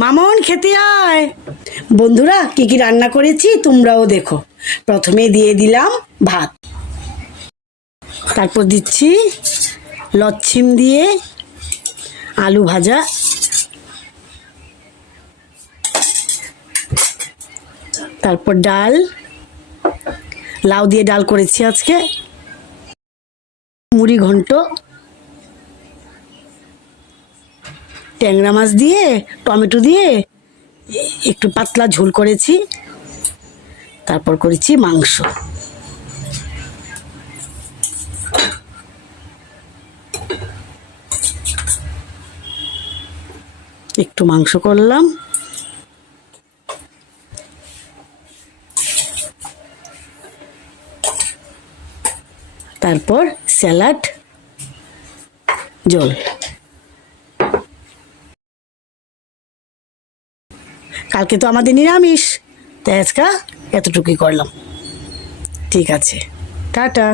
মামন খেতে আয়। বন্ধুরা কি কি রান্না করেছি তোমরাও দেখো। প্রথমে দিয়ে দিলাম ভাত, তারপর দিচ্ছি লচ্ছিম দিয়ে আলু ভাজা, তারপর ডাল, লাউ দিয়ে ডাল করেছি আজকে, মুড়ি ঘন্ট, ট্যাংরা মাছ দিয়ে টমেটো দিয়ে একটু পাতলা ঝোল করেছি, তারপর করেছি মাংস। একটু মাংস করলাম, তারপর স্যালাড, জল। কালকে তো আমাদের নিরামিষ, তাই আজকে এতটুকুই করলাম। ঠিক আছে, টাটা।